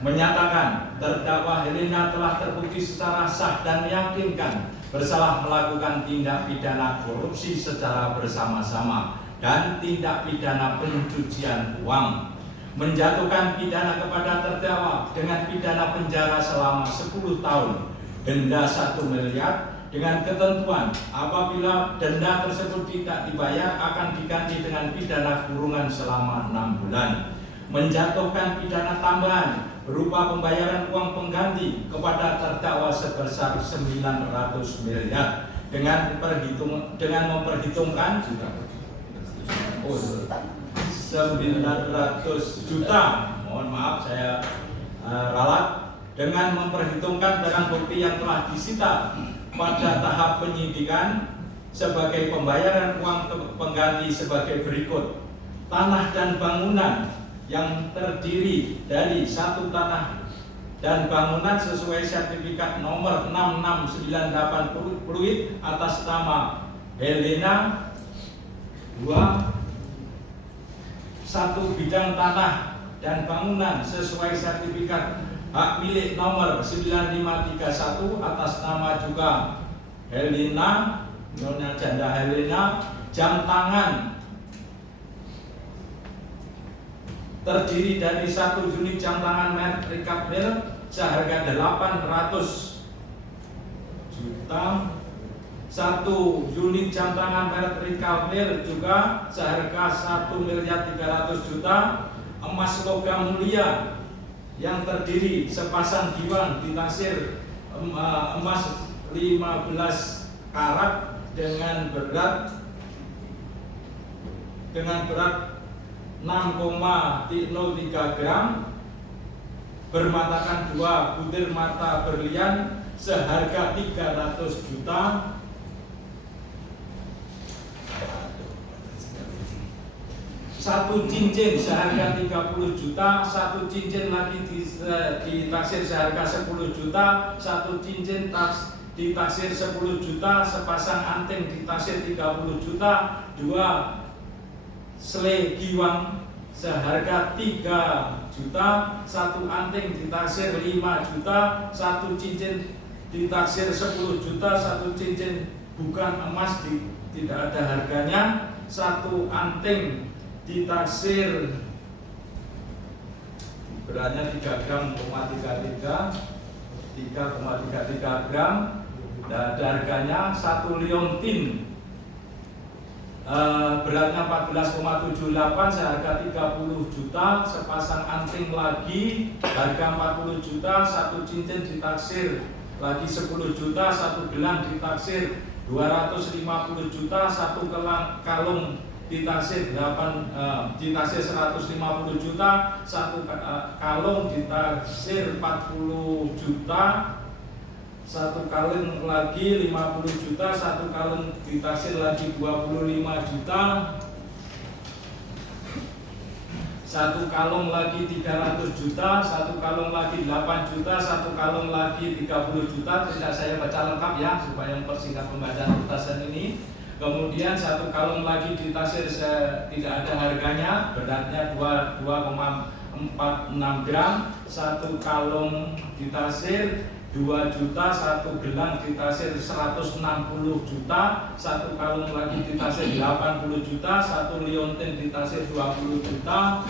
menyatakan terdakwa Helena telah terbukti secara sah dan meyakinkan bersalah melakukan tindak pidana korupsi secara bersama-sama dan tindak pidana pencucian uang, menjatuhkan pidana kepada terdakwa dengan pidana penjara selama 10 tahun, denda 1 miliar dengan ketentuan apabila denda tersebut tidak dibayar akan diganti dengan pidana kurungan selama 6 bulan, menjatuhkan pidana tambahan berupa pembayaran uang pengganti kepada terdakwa sebesar 900 miliar dengan memperhitungkan 900 juta, mohon maaf saya ralat, dengan memperhitungkan barang bukti yang telah disita pada tahap penyidikan sebagai pembayaran uang pengganti sebagai berikut: tanah dan bangunan yang terdiri dari satu tanah dan bangunan sesuai sertifikat nomor 6698 Pluit atas nama Helena, 2, satu bidang tanah dan bangunan sesuai sertifikat hak milik nomor 9531 atas nama juga Helena, Nyonya Janda Helena, jam tangan terdiri dari satu unit jam tangan merek Ricard Mille seharga 800 juta, satu unit jam tangan merek Ricard Mille juga seharga 1.300.000.000, emas logam mulia yang terdiri sepasang giwang ditaksir emas 15 karat dengan berat 6,03 gram, bermatakan 2 butir mata berlian seharga 300 juta, satu cincin seharga 30 juta, satu cincin lagi ditaksir seharga 10 juta, satu cincin ditaksir 10 juta, sepasang anting ditaksir 30 juta, 2 selai giwang seharga 3 juta, satu anting ditaksir 5 juta, satu cincin ditaksir 10 juta, satu cincin bukan emas tidak ada harganya, satu anting ditaksir beratnya 3 gram, 3,33 gram, dan harganya satu liontin beratnya 14,78 seharga 30 juta, sepasang anting lagi harga 40 juta, satu cincin ditaksir lagi 10 juta, satu gelang ditaksir 250 juta, satu kalung ditaksir 150 juta, satu kalung ditaksir 40 juta, satu kalung lagi 50 juta, satu kalung ditaksir lagi 25 juta, satu kalung lagi 300 juta, satu kalung lagi 8 juta, satu kalung lagi 30 juta. Tidak saya baca lengkap ya supaya mempersingkat pembacaan petasan ini. Kemudian satu kalung lagi ditaksir tidak ada harganya, beratnya 2,46 gram, satu kalung ditaksir 2 juta, satu gelang ditaksir 160 juta, satu kalung lagi ditaksir 80 juta, satu liontin ditaksir 20 juta,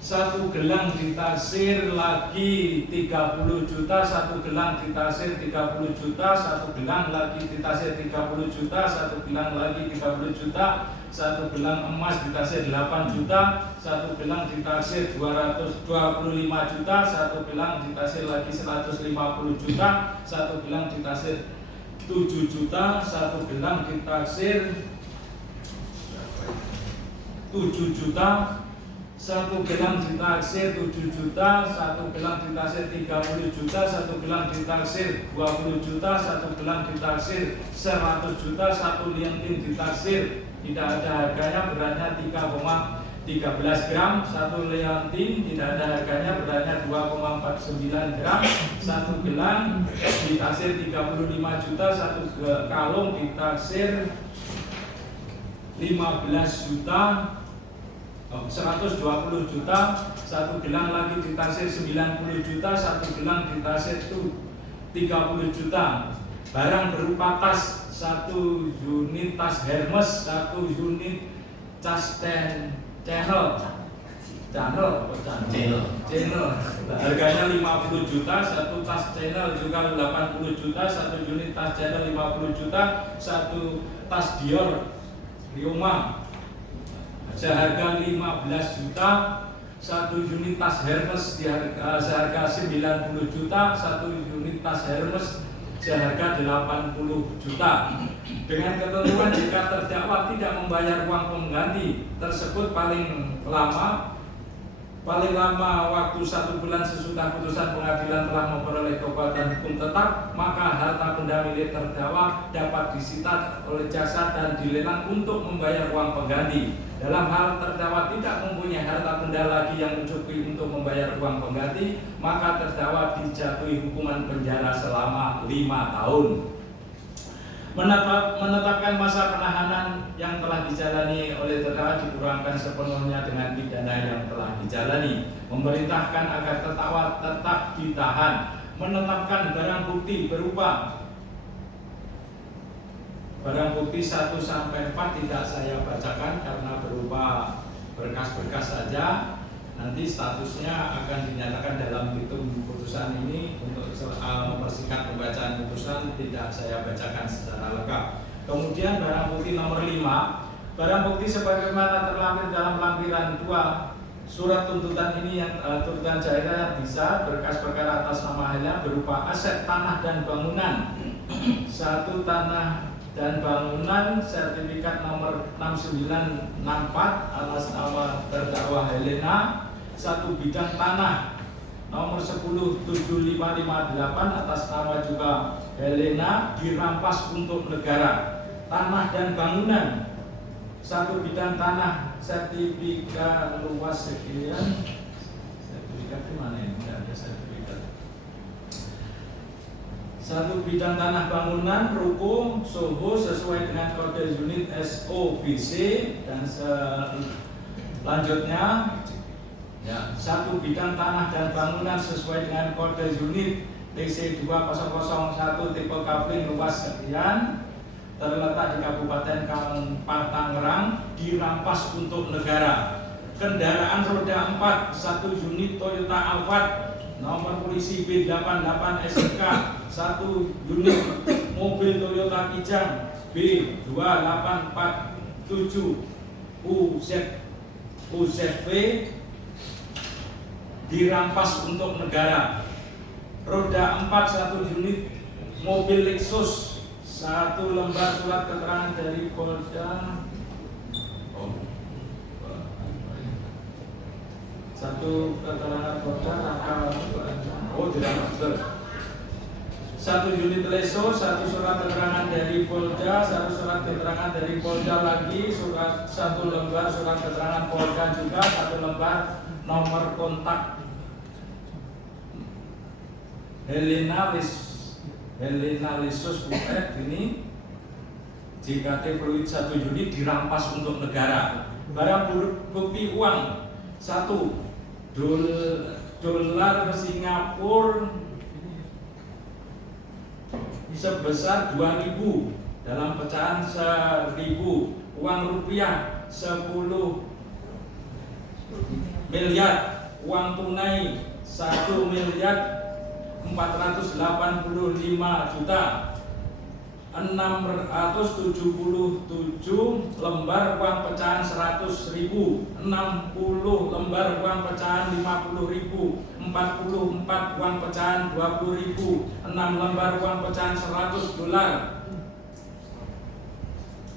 satu gelang ditaksir lagi 30 juta, satu gelang ditaksir 30 juta, satu gelang lagi ditaksir 30 juta, satu gelang lagi 30 juta, satu gelang emas ditaksir 8 juta, satu gelang ditaksir 225 juta, satu gelang ditaksir lagi 150 juta, satu gelang ditaksir 7 juta, satu gelang ditaksir 7 juta, satu gelang ditaksir 7 juta, satu gelang ditaksir 30 juta, satu gelang ditaksir 20 juta, satu gelang ditaksir 100 juta, satu liontin ditaksir tidak ada harganya, beratnya 3,13 gram, satu liontin tidak ada harganya, beratnya 2,49 gram, satu gelang ditaksir 35 juta, satu kalung ditaksir 15 juta, 120 juta, satu gelang lagi ditaksir 90 juta, satu gelang ditaksir itu 30 juta. Barang berupa tas, satu unit tas Hermes, satu unit tas channel, harganya 50 juta, satu tas channel juga 80 juta, satu unit tas channel 50 juta, satu tas Dior Rioma seharga 15 juta, satu unit tas Hermes seharga 90 juta, satu unit tas Hermes seharga 80 juta. Dengan ketentuan jika terdakwa tidak membayar uang pengganti tersebut paling lama waktu 1 bulan sesudah putusan pengadilan telah memperoleh kekuatan hukum tetap, maka harta benda milik terdakwa dapat disita oleh jaksa dan dilelang untuk membayar uang pengganti. Dalam hal terdakwa tidak mempunyai harta benda lagi yang mencukupi untuk membayar uang pengganti, maka terdakwa dijatuhi hukuman penjara selama 5 tahun. Menetapkan masa penahanan yang telah dijalani oleh terdakwa dikurangkan sepenuhnya dengan pidana yang telah dijalani. Memerintahkan agar terdakwa tetap ditahan. Menetapkan barang bukti berupa barang bukti 1 sampai 4 tidak saya bacakan karena berupa berkas-berkas saja. Nanti statusnya akan dinyatakan dalam petitum putusan ini. Untuk mempersingkat pembacaan putusan tidak saya bacakan secara lengkap. Kemudian barang bukti nomor 5, barang bukti sebagaimana terlampir dalam lampiran 2 surat tuntutan ini yang tuntutan jaya bisa berkas perkara atas nama Hela berupa aset tanah dan bangunan, 1 tanah dan bangunan sertifikat nomor 6964 atas nama terdakwa Helena, 1 bidang tanah nomor 107558 atas nama juga Helena dirampas untuk negara. Tanah dan bangunan, 1 bidang tanah sertifikat luas sekian. Sertifikat di mana ini? Tidak ada sertifikat. 1 bidang tanah bangunan ruko Soho sesuai dengan kode unit SOBC dan selanjutnya ya, 1 bidang tanah dan bangunan sesuai dengan kode unit TC 2001 tipe kapling luas sekian terletak di Kabupaten Kampar Tangerang dirampas untuk negara. Kendaraan roda 4, 1 unit Toyota Alphard nomor polisi B88 SK, 1 unit mobil Toyota Kijang B2847 UZV dirampas untuk negara. Roda 4, 1 unit mobil Lexus, 1 lembar surat keterangan dari Polda, 1 keterangan Polda tidak 1 unit Leso, 1 surat keterangan dari Polda, 1 surat keterangan dari Polda lagi, 1 lembar surat keterangan Polda juga, 1 lembar nomor kontak Helena Lesus UF ini JKT Fluid 1 unit dirampas untuk negara. Barang bukti uang 1 dolar Singapura sebesar 2.000 dalam pecahan 1.000, uang rupiah 10 miliar, uang tunai 1 miliar 485 juta, 677 lembar uang pecahan 100.000, 60 lembar uang pecahan 50.000, 44 uang pecahan 20.000, 6 lembar uang pecahan 100 dolar,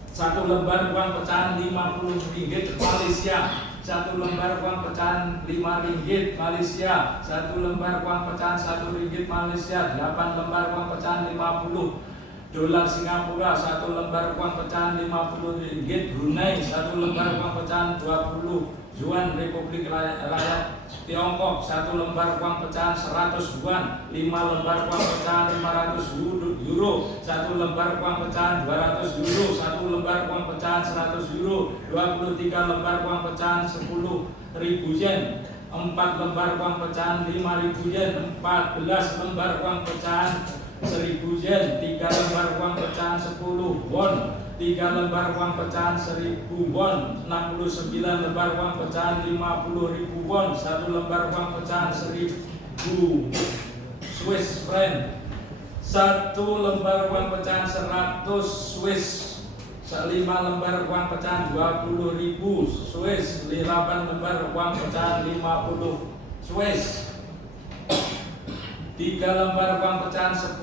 1 lembar uang pecahan 50 ringgit Malaysia, 1 lembar uang pecahan 5 ringgit Malaysia, 1 lembar uang pecahan 1 ringgit Malaysia, 8 lembar uang pecahan 50 dolar Singapura, 1 lembar uang pecahan 50 ringgit Brunei, 1 lembar uang pecahan 20 yuan Republik Rakyat Tiongkok 1 lembar uang pecahan 100 yuan, 5 lembar uang pecahan 500 euro, 1 lembar uang pecahan 200 euro, 1 lembar uang pecahan 100 euro, 23 lembar uang pecahan 10.000 yen, 4 lembar uang pecahan 5.000 yen, 14 lembar uang pecahan 1.000 yen, 3 lembar uang pecahan 10 won, 3 lembar uang pecahan 1.000 won, 69 lembar uang pecahan 50.000 won, 1 lembar uang pecahan 1.000 Swiss franc, 1 lembar uang pecahan 100 Swiss, 5 lembar uang pecahan 20.000 Swiss, 8 lembar uang pecahan 50 Swiss, 3 lembar uang pecahan 10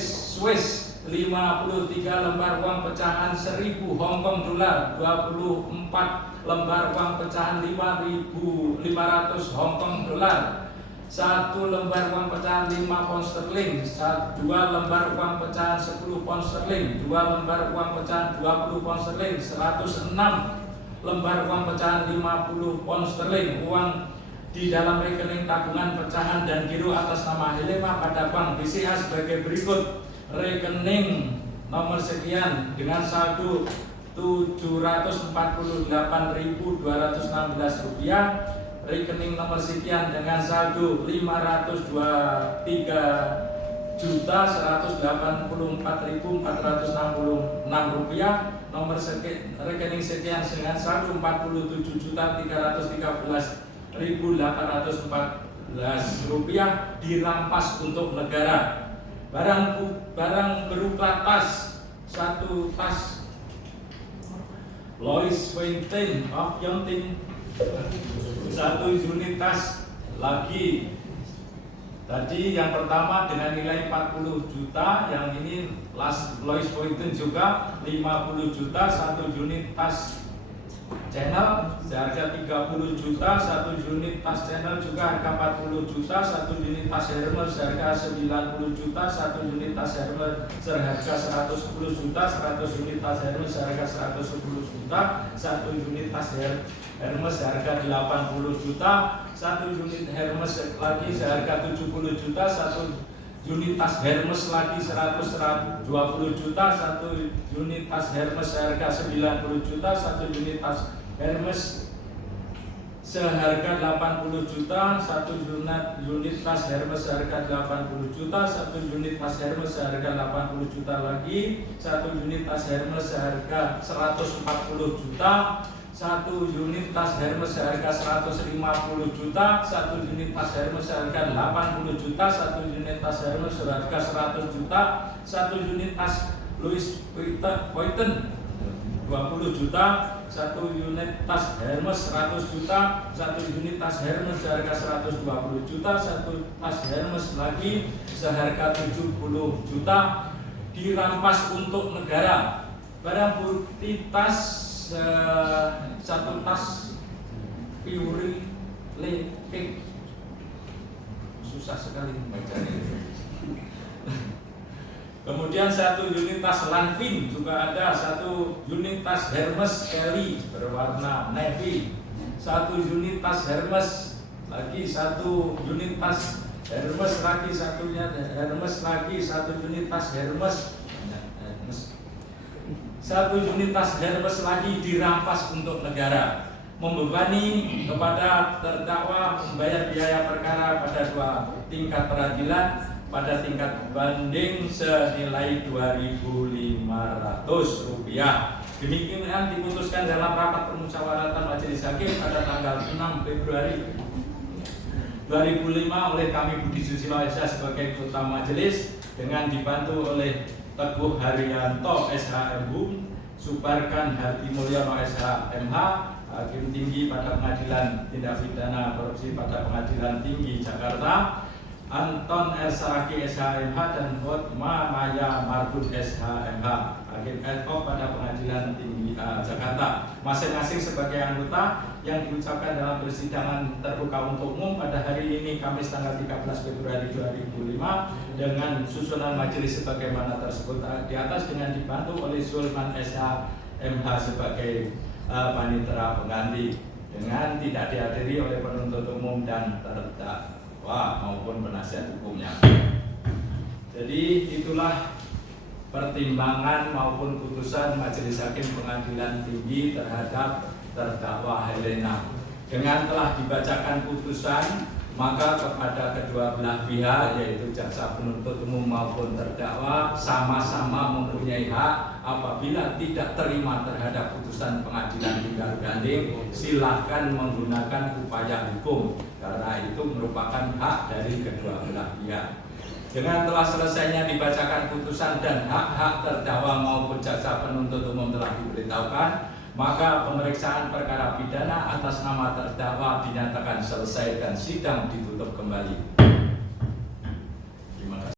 Swiss, 53 lembar uang pecahan 1.000 Hong Kong dolar, 24 lembar uang pecahan 5.500 Hong Kong dolar, 1 lembar uang pecahan 5 pound sterling, 2 lembar uang pecahan 10 pound sterling, 2 lembar uang pecahan 20 pound sterling, 106 lembar uang pecahan 50 pound sterling. Uang di dalam rekening tabungan pecahan dan giro atas nama Helema pada Bank BCA sebagai berikut: rekening nomor sekian dengan saldo Rp748.216, rekening nomor sekian dengan saldo Rp502.184.466, nomor rekening sekian dengan saldo Rp47.313.814 dirampas untuk negara. Barang berupa tas, 1 tas Louis Vuitton of Yonting, 1 unit tas lagi. Tadi yang pertama dengan nilai 40 juta, yang ini Louis Vuitton juga 50 juta, 1 unit tas Chanel seharga 30 juta, 1 unit tas Chanel juga harga 40 juta, 1 unit tas Hermes seharga 90 juta, 1 unit tas Hermes seharga 110 juta, 100 unit tas Hermes seharga 110 juta, 1 unit tas Hermes seharga 80 juta, 1 unit Hermes lagi seharga 70 juta, 1 unit tas Hermes lagi 120 juta, 1 unit tas Hermes seharga 90 juta, 1 unit tas Hermes seharga 80 juta, 1 unit tas Hermes seharga 80 juta, 1 unit tas Hermes seharga 80 juta lagi, 1 unit tas Hermes seharga 140 juta, 1 unit tas Hermes seharga 150 juta, 1 unit tas Hermes seharga 80 juta, 1 unit tas Hermes seharga 100 juta, 1 unit tas Louis Vuitton 20 juta, 1 unit tas Hermes 100 juta, 1 unit tas Hermes seharga 120 juta, 1 tas Hermes lagi seharga 70 juta dirampas untuk negara. Barang bukti tas, 1 tas Puri Lepik, susah sekali membacanya. Kemudian 1 unit tas Lanvin juga ada, 1 unit tas Hermes Kelly berwarna navy, 1 unit tas Hermes lagi, 1 unit tas Hermes lagi, 1 unit Hermes lagi, 1 unit tas Hermes, 1 unit tas Hermes lagi dirampas untuk negara, membebani kepada terdakwa membayar biaya perkara pada 2 tingkat peradilan pada tingkat banding senilai Rp2.500. Demikian diputuskan dalam rapat permusyawaratan majelis hakim pada tanggal 6 Februari 2005 oleh kami Budi Susilo SH sebagai ketua majelis dengan dibantu oleh Teguh Haryanto SHMHum, Suparkan Harti Mulyono SHMH, Hakim Tinggi pada Pengadilan Tindak Pidana Korupsi pada Pengadilan Tinggi Jakarta, Anton R. Saragi SHMH, dan Hotma Maya Marbun SHMH, Hakim ad hoc pada Pengadilan Tinggi Jakarta, masing-masing sebagai anggota yang diucapkan dalam persidangan terbuka untuk umum pada hari ini Kamis tanggal 13 Februari 2005 dengan susunan majelis sebagaimana tersebut di atas, dengan dibantu oleh Sulman SHMH sebagai panitera pengganti. dengan tidak dihadiri oleh penuntut umum dan terdakwa maupun penasihat hukumnya. Jadi itulah pertimbangan maupun putusan Majelis Hakim Pengadilan Tinggi terhadap terdakwa Helena. Dengan telah dibacakan putusan, maka kepada kedua belah pihak yaitu jaksa penuntut umum maupun terdakwa sama-sama mempunyai hak apabila tidak terima terhadap putusan pengadilan tinggal banding, silakan menggunakan upaya hukum karena itu merupakan hak dari kedua belah pihak. Dengan telah selesainya dibacakan putusan dan hak-hak terdakwa maupun jaksa penuntut umum telah diberitahukan, maka pemeriksaan perkara pidana atas nama terdakwa dinyatakan selesai dan sidang ditutup kembali.